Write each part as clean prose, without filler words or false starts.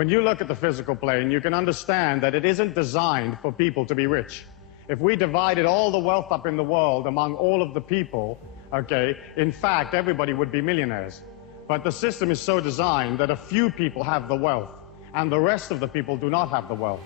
When you look at the physical plane, you can understand that it isn't designed for people to be rich. If we divided all the wealth up in the world among all of the people, okay, in fact, everybody would be millionaires. But the system is so designed that a few people have the wealth, and the rest of the people do not have the wealth.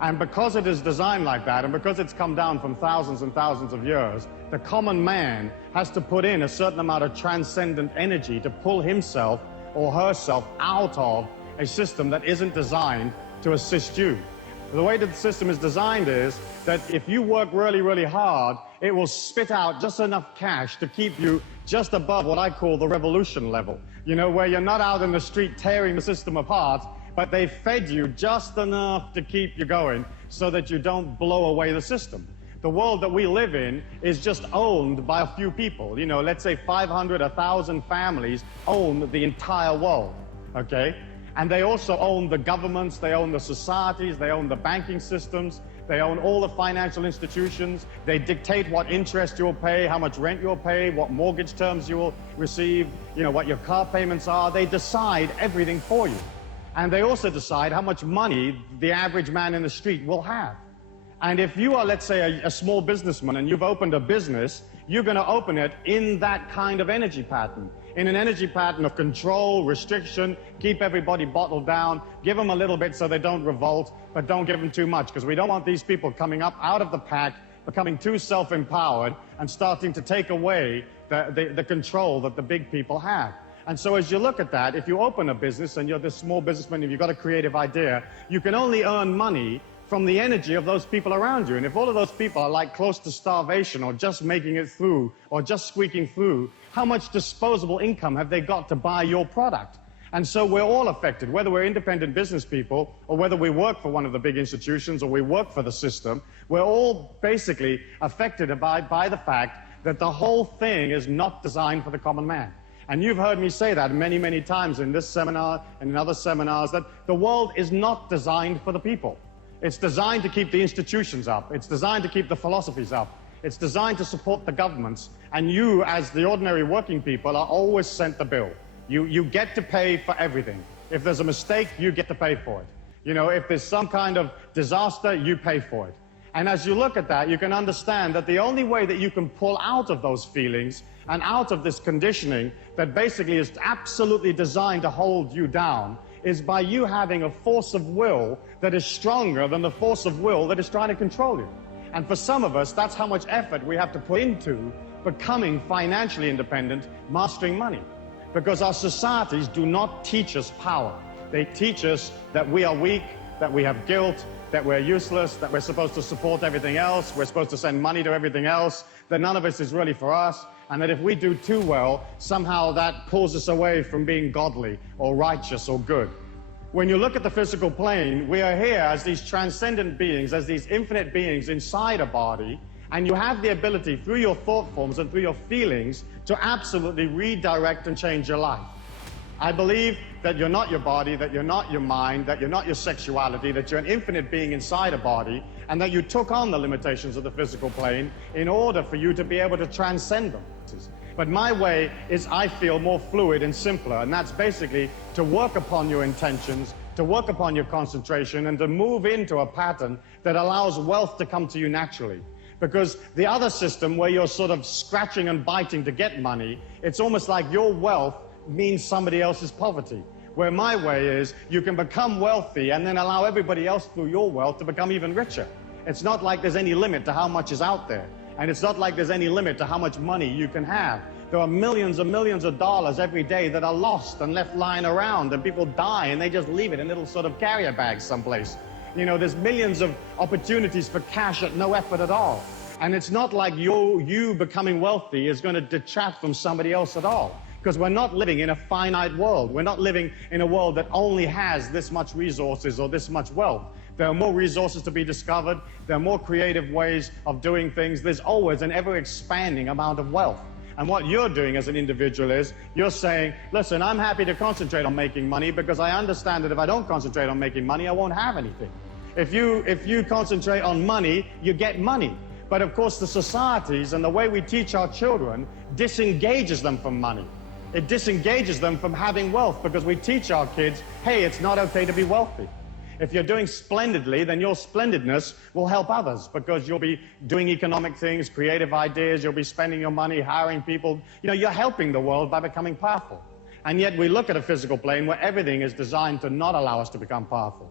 And because it is designed like that, and because it's come down from thousands and thousands of years, the common man has to put in a certain amount of transcendent energy to pull himself or herself out of a system that isn't designed to assist you. The way that the system is designed is that if you work really, really hard, it will spit out just enough cash to keep you just above what I call the revolution level. You know, where you're not out in the street tearing the system apart, but they fed you just enough to keep you going so that you don't blow away the system. The world that we live in is just owned by a few people. You know, let's say 500, 1,000 families own the entire world, okay? And they also own the governments, they own the societies, they own the banking systems, they own all the financial institutions, they dictate what interest you'll pay, how much rent you'll pay, what mortgage terms you will receive, you know, what your car payments are. They decide everything for you. And they also decide how much money the average man in the street will have. And if you are, let's say, a small businessman and you've opened a business, you're going to open it in that kind of energy pattern, in an energy pattern of control, restriction, keep everybody bottled down, give them a little bit so they don't revolt, but don't give them too much, because we don't want these people coming up out of the pack, becoming too self-empowered and starting to take away the control that the big people have. And so as you look at that, if you open a business and you're this small businessman, if you've got a creative idea, you can only earn money from the energy of those people around you. And if all of those people are like close to starvation or just making it through or just squeaking through, how much disposable income have they got to buy your product? And so we're all affected, whether we're independent business people or whether we work for one of the big institutions or we work for the system, we're all basically affected by the fact that the whole thing is not designed for the common man. And you've heard me say that many, many times in this seminar and in other seminars, that the world is not designed for the people. It's designed to keep the institutions up. It's designed to keep the philosophies up. It's designed to support the governments. And you, as the ordinary working people, are always sent the bill. You get to pay for everything. If there's a mistake, you get to pay for it. You know, if there's some kind of disaster, you pay for it. And as you look at that, you can understand that the only way that you can pull out of those feelings and out of this conditioning that basically is absolutely designed to hold you down is by you having a force of will that is stronger than the force of will that is trying to control you. And for some of us, that's how much effort we have to put into becoming financially independent, mastering money. Because our societies do not teach us power. They teach us that we are weak, that we have guilt, that we're useless, that we're supposed to support everything else, we're supposed to send money to everything else, that none of this is really for us, and that if we do too well, somehow that pulls us away from being godly or righteous or good. When you look at the physical plane, we are here as these transcendent beings, as these infinite beings inside a body, and you have the ability through your thought forms and through your feelings to absolutely redirect and change your life. I believe that you're not your body, that you're not your mind, that you're not your sexuality, that you're an infinite being inside a body, and that you took on the limitations of the physical plane in order for you to be able to transcend them. But my way is, I feel, more fluid and simpler, and that's basically to work upon your intentions, to work upon your concentration, and to move into a pattern that allows wealth to come to you naturally. Because the other system where you're sort of scratching and biting to get money, it's almost like your wealth means somebody else's poverty. Where my way is, you can become wealthy and then allow everybody else through your wealth to become even richer. It's not like there's any limit to how much is out there. And it's not like there's any limit to how much money you can have. There are millions and millions of dollars every day that are lost and left lying around, and people die and they just leave it in little sort of carrier bags someplace. You know, there's millions of opportunities for cash at no effort at all. And it's not like you becoming wealthy is going to detract from somebody else at all. Because we're not living in a finite world. We're not living in a world that only has this much resources or this much wealth. There are more resources to be discovered. There are more creative ways of doing things. There's always an ever-expanding amount of wealth. And what you're doing as an individual is, you're saying, listen, I'm happy to concentrate on making money because I understand that if I don't concentrate on making money, I won't have anything. If you concentrate on money, you get money. But of course, the societies and the way we teach our children disengages them from money. It disengages them from having wealth because we teach our kids, hey, it's not okay to be wealthy. If you're doing splendidly, then your splendidness will help others because you'll be doing economic things, creative ideas, you'll be spending your money, hiring people. You know, you're helping the world by becoming powerful. And yet we look at a physical plane where everything is designed to not allow us to become powerful.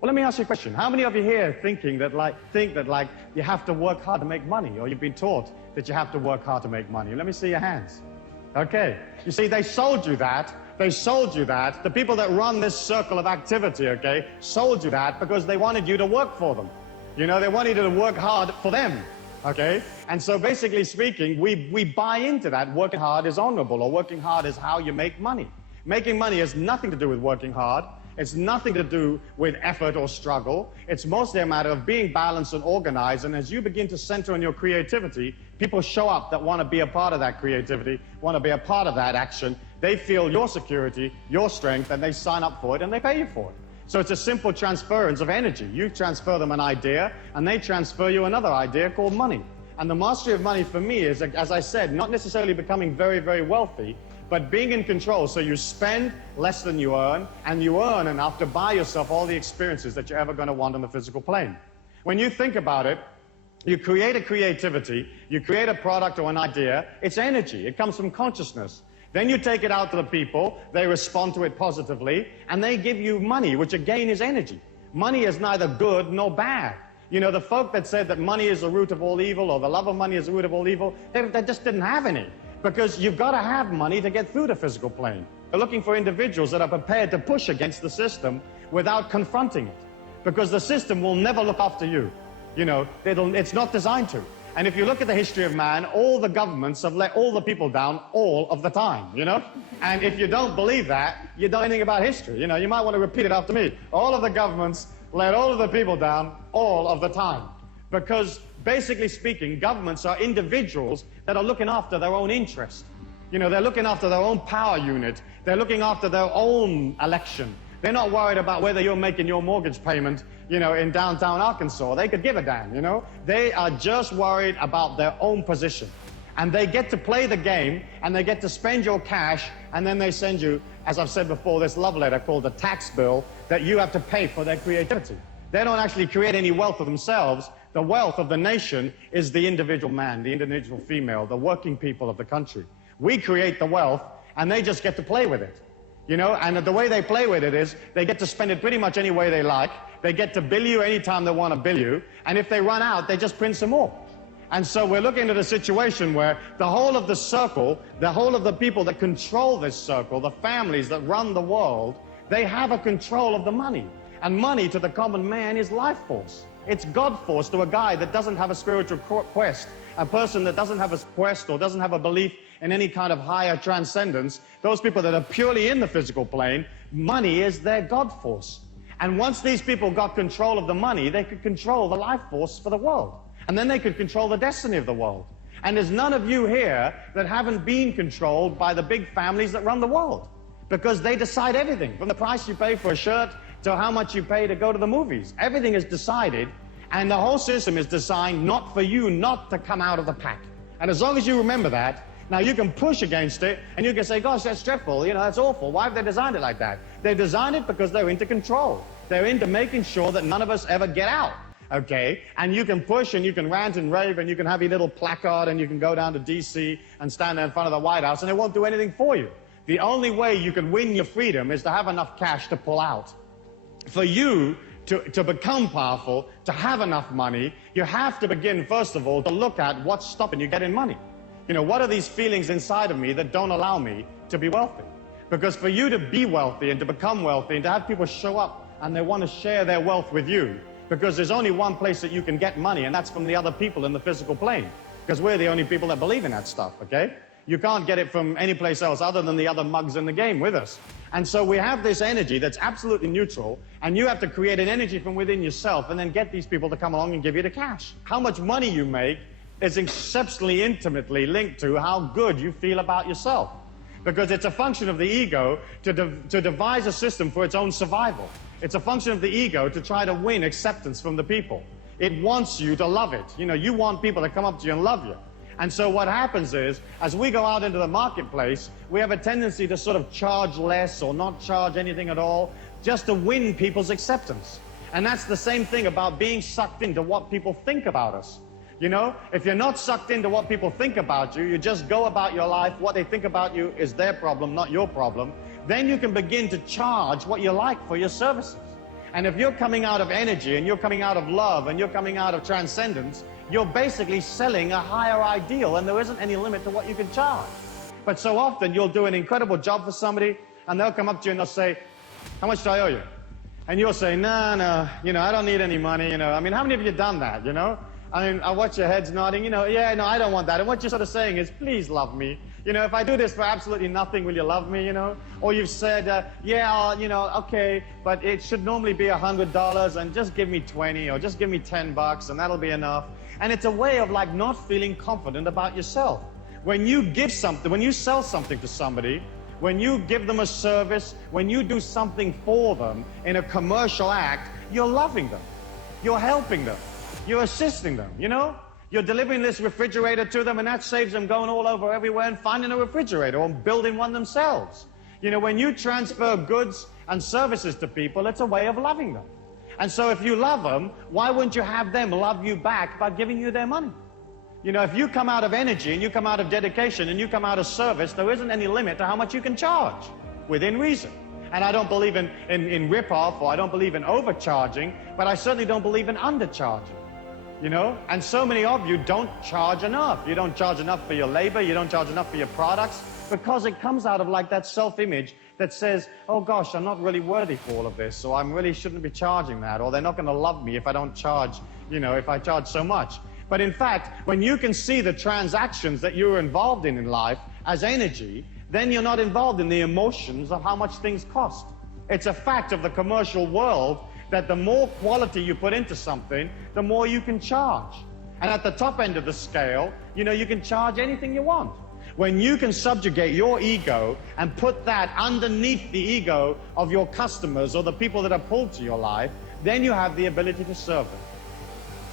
Well, let me ask you a question. How many of you here think that you have to work hard to make money, or you've been taught that you have to work hard to make money? Let me see your hands. Okay. You see, they sold you that. They sold you that. The people that run this circle of activity, okay, sold you that because they wanted you to work for them. You know, they wanted you to work hard for them, okay? And so basically speaking, we buy into that. Working hard is honorable, or working hard is how you make money. Making money has nothing to do with working hard. It's nothing to do with effort or struggle. It's mostly a matter of being balanced and organized. And as you begin to center on your creativity, people show up that want to be a part of that creativity, want to be a part of that action. They feel your security, your strength, and they sign up for it, and they pay you for it. So it's a simple transference of energy. You transfer them an idea, and they transfer you another idea called money. And the mastery of money for me is, as I said, not necessarily becoming very, very wealthy, but being in control. So you spend less than you earn, and you earn enough to buy yourself all the experiences that you're ever going to want on the physical plane. When you think about it, you create a creativity, you create a product or an idea, it's energy. It comes from consciousness. Then you take it out to the people, they respond to it positively, and they give you money, which again is energy. Money is neither good nor bad. You know, the folk that said that money is the root of all evil, or the love of money is the root of all evil, they just didn't have any. Because you've got to have money to get through the physical plane. They're looking for individuals that are prepared to push against the system without confronting it. Because the system will never look after you. You know, it's not designed to. And if you look at the history of man, all the governments have let all the people down all of the time, you know? And if you don't believe that, you don't know anything about history. You know, you might want to repeat it after me. All of the governments let all of the people down all of the time. Because basically speaking, governments are individuals that are looking after their own interest. You know, they're looking after their own power unit. They're looking after their own election. They're not worried about whether you're making your mortgage payment, you know, in downtown Arkansas. They could give a damn, you know. They are just worried about their own position. And they get to play the game, and they get to spend your cash, and then they send you, as I've said before, this love letter called the tax bill that you have to pay for their creativity. They don't actually create any wealth for themselves. The wealth of the nation is the individual man, the individual female, the working people of the country. We create the wealth, and they just get to play with it. You know, and the way they play with it is they get to spend it pretty much any way they like. They get to bill you anytime they want to bill you. And if they run out, they just print some more. And so we're looking at a situation where the whole of the circle, the whole of the people that control this circle, the families that run the world, they have a control of the money. And money to the common man is life force. It's God force to a guy that doesn't have a spiritual quest, a person that doesn't have a quest or doesn't have a belief in any kind of higher transcendence. Those people that are purely in the physical plane, money is their God force. And once these people got control of the money, they could control the life force for the world. And then they could control the destiny of the world. And there's none of you here that haven't been controlled by the big families that run the world. Because they decide everything, from the price you pay for a shirt to how much you pay to go to the movies. Everything is decided, and the whole system is designed not for you not to come out of the pack. And as long as you remember that, now you can push against it, and you can say, gosh, that's dreadful, you know, that's awful. Why have they designed it like that? They designed it because they're into control. They're into making sure that none of us ever get out. Okay, and you can push and you can rant and rave and you can have your little placard and you can go down to DC and stand there in front of the White House and it won't do anything for you. The only way you can win your freedom is to have enough cash to pull out. For you to become powerful, to have enough money, you have to begin, first of all, to look at what's stopping you getting money. You know, what are these feelings inside of me that don't allow me to be wealthy? Because for you to be wealthy and to become wealthy and to have people show up and they want to share their wealth with you, because there's only one place that you can get money, and that's from the other people in the physical plane. Because we're the only people that believe in that stuff, okay? You can't get it from any place else other than the other mugs in the game with us. And so we have this energy that's absolutely neutral, and you have to create an energy from within yourself and then get these people to come along and give you the cash. How much money you make is exceptionally intimately linked to how good you feel about yourself. Because it's a function of the ego to devise a system for its own survival. It's a function of the ego to try to win acceptance from the people. It wants you to love it. You know, you want people to come up to you and love you. And so what happens is, as we go out into the marketplace, we have a tendency to sort of charge less or not charge anything at all, just to win people's acceptance. And that's the same thing about being sucked into what people think about us. You know, if you're not sucked into what people think about you, you just go about your life, what they think about you is their problem, not your problem, then you can begin to charge what you like for your services. And if you're coming out of energy, and you're coming out of love, and you're coming out of transcendence, you're basically selling a higher ideal, and there isn't any limit to what you can charge. But so often you'll do an incredible job for somebody, and they'll come up to you and they'll say, how much do I owe you? And you'll say, no, you know, I don't need any money, you know. I mean, how many of you have done that, you know? I mean, I watch your heads nodding, you know, yeah, no, I don't want that. And what you're sort of saying is, please love me. You know, if I do this for absolutely nothing, will you love me, you know? Or you've said, yeah, you know, okay, but it should normally be $100 and just give me 20 or just give me 10 bucks and that'll be enough. And it's a way of like not feeling confident about yourself. When you give something, when you sell something to somebody, when you give them a service, when you do something for them in a commercial act, you're loving them. You're helping them. You're assisting them, you know? You're delivering this refrigerator to them, and that saves them going all over everywhere and finding a refrigerator or building one themselves. You know, when you transfer goods and services to people, it's a way of loving them. And so if you love them, why wouldn't you have them love you back by giving you their money? You know, if you come out of energy and you come out of dedication and you come out of service, there isn't any limit to how much you can charge within reason. And I don't believe in rip-off, or I don't believe in overcharging, but I certainly don't believe in undercharging. You know, and so many of you don't charge enough. You don't charge enough for your labor, you don't charge enough for your products, because it comes out of like that self-image that says, oh gosh, I'm not really worthy for all of this, so I really shouldn't be charging that, or they're not going to love me if I don't charge, you know, if I charge so much. But in fact, when you can see the transactions that you're involved in life as energy, then you're not involved in the emotions of how much things cost. It's a fact of the commercial world that the more quality you put into something, the more you can charge. And at the top end of the scale, you know, you can charge anything you want. When you can subjugate your ego and put that underneath the ego of your customers or the people that are pulled to your life, then you have the ability to serve them.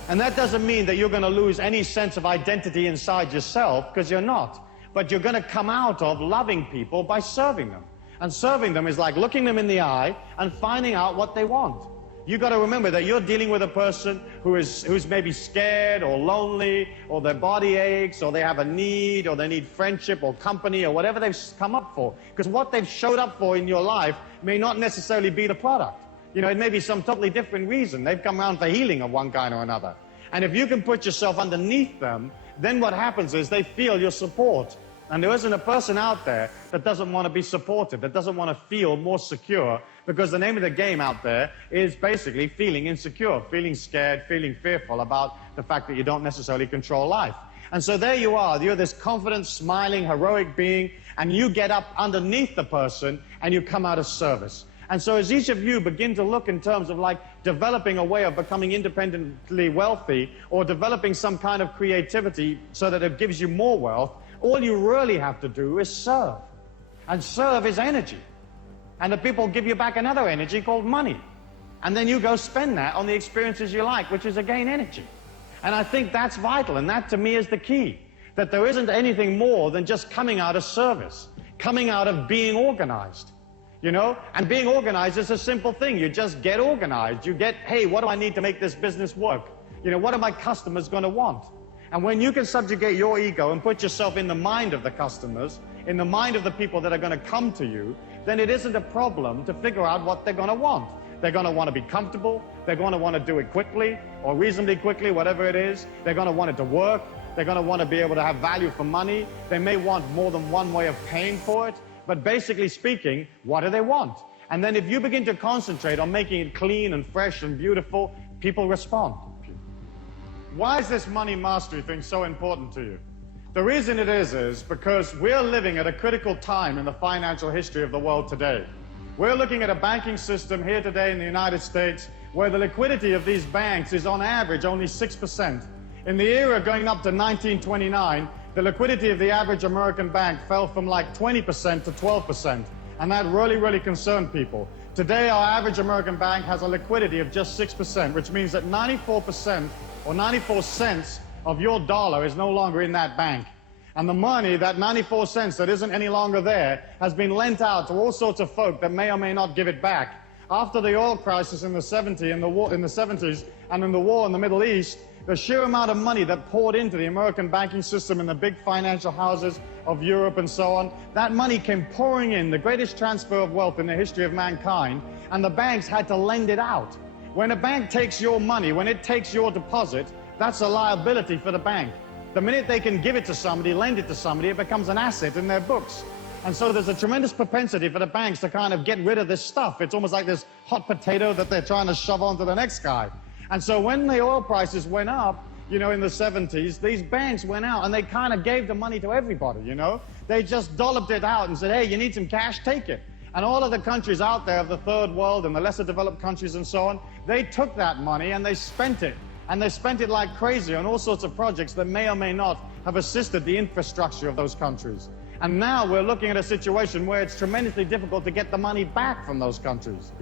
And that doesn't mean that you're going to lose any sense of identity inside yourself, because you're not. But you're going to come out of loving people by serving them. And serving them is like looking them in the eye and finding out what they want. You've got to remember that you're dealing with a person who's maybe scared or lonely, or their body aches, or they have a need, or they need friendship or company or whatever they've come up for. Because what they've showed up for in your life may not necessarily be the product. You know, it may be some totally different reason. They've come around for healing of one kind or another. And if you can put yourself underneath them, then what happens is they feel your support. And there isn't a person out there that doesn't want to be supported, that doesn't want to feel more secure, because the name of the game out there is basically feeling insecure, feeling scared, feeling fearful about the fact that you don't necessarily control life. And so there you are, you're this confident, smiling, heroic being, and you get up underneath the person and you come out of service. And so as each of you begin to look in terms of like developing a way of becoming independently wealthy, or developing some kind of creativity so that it gives you more wealth, all you really have to do is serve. And serve is energy. And the people give you back another energy called money. And then you go spend that on the experiences you like, which is again energy. And I think that's vital, and that to me is the key. That there isn't anything more than just coming out of service, coming out of being organized. You know, and being organized is a simple thing. You just get organized. You get, hey, what do I need to make this business work? You know, what are my customers going to want? And when you can subjugate your ego and put yourself in the mind of the customers, in the mind of the people that are going to come to you, then it isn't a problem to figure out what they're going to want. They're going to want to be comfortable. They're going to want to do it quickly or reasonably quickly, whatever it is. They're going to want it to work. They're going to want to be able to have value for money. They may want more than one way of paying for it. But basically speaking, what do they want? And then if you begin to concentrate on making it clean and fresh and beautiful, people respond. Why is this money mastery thing so important to you? The reason it is because we're living at a critical time in the financial history of the world today. We're looking at a banking system here today in the United States where the liquidity of these banks is on average only 6%. In the era going up to 1929, the liquidity of the average American bank fell from like 20% to 12%. And that really concerned people. Today, our average American bank has a liquidity of just 6%, which means that 94% or 94 cents of your dollar is no longer in that bank. And the money, that 94 cents that isn't any longer there, has been lent out to all sorts of folk that may or may not give it back. After the oil crisis in the 70s and in the war in the Middle East, the sheer amount of money that poured into the American banking system and the big financial houses of Europe and so on, that money came pouring in, the greatest transfer of wealth in the history of mankind, and the banks had to lend it out. When a bank takes your money, when it takes your deposit, that's a liability for the bank. The minute they can give it to somebody, lend it to somebody, it becomes an asset in their books. And so there's a tremendous propensity for the banks to kind of get rid of this stuff. It's almost like this hot potato that they're trying to shove on to the next guy. And so when the oil prices went up, you know, in the 70s, these banks went out and they kind of gave the money to everybody, you know. They just dolloped it out and said, hey, you need some cash, take it. And all of the countries out there of the third world and the lesser developed countries and so on, they took that money and they spent it. And they spent it like crazy on all sorts of projects that may or may not have assisted the infrastructure of those countries. And now we're looking at a situation where it's tremendously difficult to get the money back from those countries.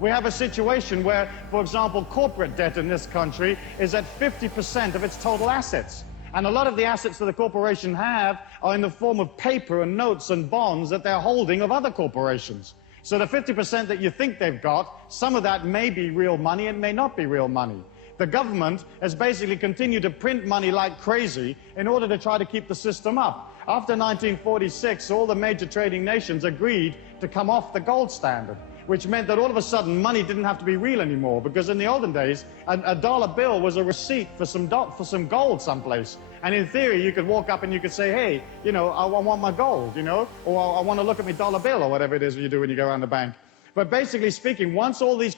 We have a situation where, for example, corporate debt in this country is at 50% of its total assets. And a lot of the assets that the corporation have are in the form of paper and notes and bonds that they're holding of other corporations. So the 50% that you think they've got, some of that may be real money and may not be real money. The government has basically continued to print money like crazy in order to try to keep the system up. After 1946, all the major trading nations agreed to come off the gold standard, which meant that all of a sudden money didn't have to be real anymore, because in the olden days, a dollar bill was a receipt for some gold someplace. And in theory, you could walk up and you could say, hey, you know, I want my gold, you know, or I want to look at my dollar bill, or whatever it is you do when you go around the bank. But basically speaking, once all these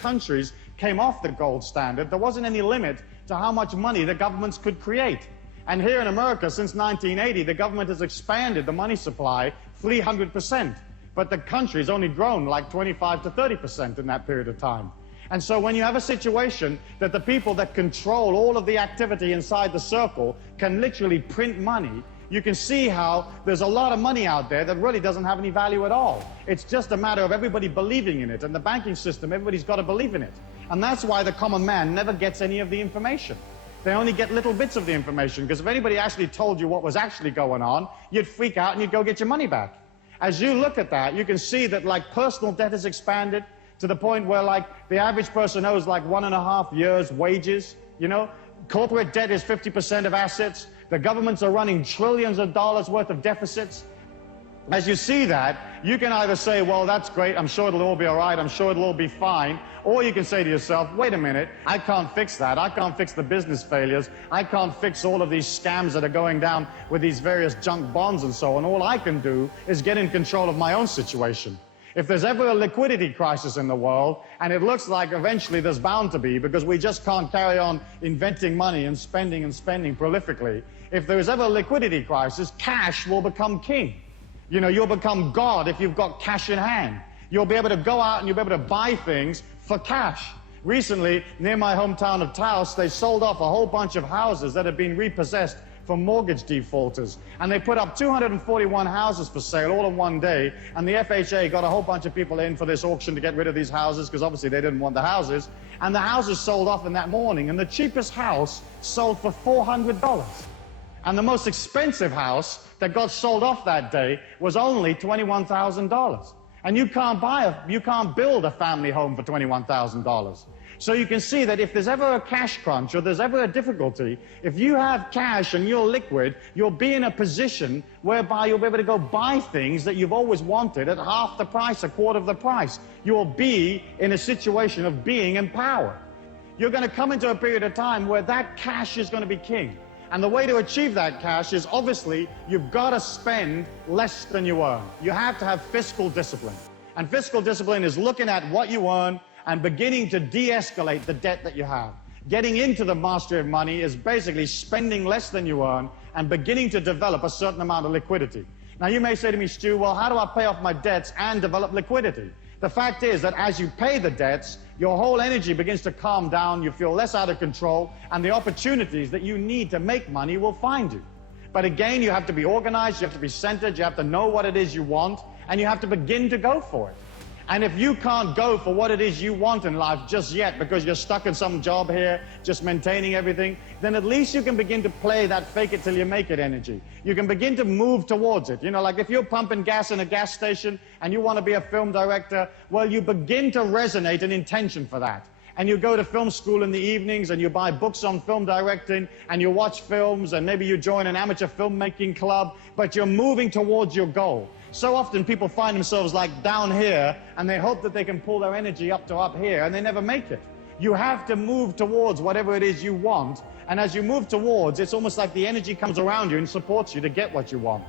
countries came off the gold standard, there wasn't any limit to how much money the governments could create. And here in America, since 1980, the government has expanded the money supply 300%. But the country's only grown like 25 to 30% in that period of time. And so when you have a situation that the people that control all of the activity inside the circle can literally print money, you can see how there's a lot of money out there that really doesn't have any value at all. It's just a matter of everybody believing in it. And the banking system, everybody's got to believe in it. And that's why the common man never gets any of the information. They only get little bits of the information, because if anybody actually told you what was actually going on, you'd freak out and you'd go get your money back. As you look at that, you can see that like personal debt has expanded to the point where like the average person owes like 1.5 years' wages, you know. Corporate debt is 50% of assets. The governments are running trillions of dollars worth of deficits. As you see that, you can either say, well, that's great, I'm sure it'll all be all right, I'm sure it'll all be fine, or you can say to yourself, wait a minute, I can't fix that, I can't fix the business failures, I can't fix all of these scams that are going down with these various junk bonds and so on. All I can do is get in control of my own situation. If there's ever a liquidity crisis in the world, and it looks like eventually there's bound to be, because we just can't carry on inventing money and spending prolifically, if there is ever a liquidity crisis, cash will become king. You know, you'll become God if you've got cash in hand. You'll be able to go out and you'll be able to buy things for cash. Recently, near my hometown of Taos, they sold off a whole bunch of houses that had been repossessed from mortgage defaulters. And they put up 241 houses for sale all in one day. And the FHA got a whole bunch of people in for this auction to get rid of these houses, because obviously they didn't want the houses. And the houses sold off in that morning. And the cheapest house sold for $400. And the most expensive house that got sold off that day was only $21,000. And you can't build a family home for $21,000. So you can see that if there's ever a cash crunch or there's ever a difficulty, if you have cash and you're liquid, you'll be in a position whereby you'll be able to go buy things that you've always wanted at half the price, a quarter of the price. You'll be in a situation of being empowered. You're going to come into a period of time where that cash is going to be king. And the way to achieve that cash is obviously you've got to spend less than you earn. You have to have fiscal discipline. And fiscal discipline is looking at what you earn and beginning to de-escalate the debt that you have. Getting into the mastery of money is basically spending less than you earn and beginning to develop a certain amount of liquidity. Now you may say to me, Stu, well, how do I pay off my debts and develop liquidity? The fact is that as you pay the debts, your whole energy begins to calm down, you feel less out of control, and the opportunities that you need to make money will find you. But again, you have to be organized, you have to be centered, you have to know what it is you want, and you have to begin to go for it. And if you can't go for what it is you want in life just yet because you're stuck in some job here, just maintaining everything, then at least you can begin to play that fake it till you make it energy. You can begin to move towards it. You know, like if you're pumping gas in a gas station and you want to be a film director, well, you begin to resonate an intention for that. And you go to film school in the evenings and you buy books on film directing and you watch films and maybe you join an amateur filmmaking club, but you're moving towards your goal. So often people find themselves like down here and they hope that they can pull their energy up to up here and they never make it. You have to move towards whatever it is you want, and as you move towards, it's almost like the energy comes around you and supports you to get what you want.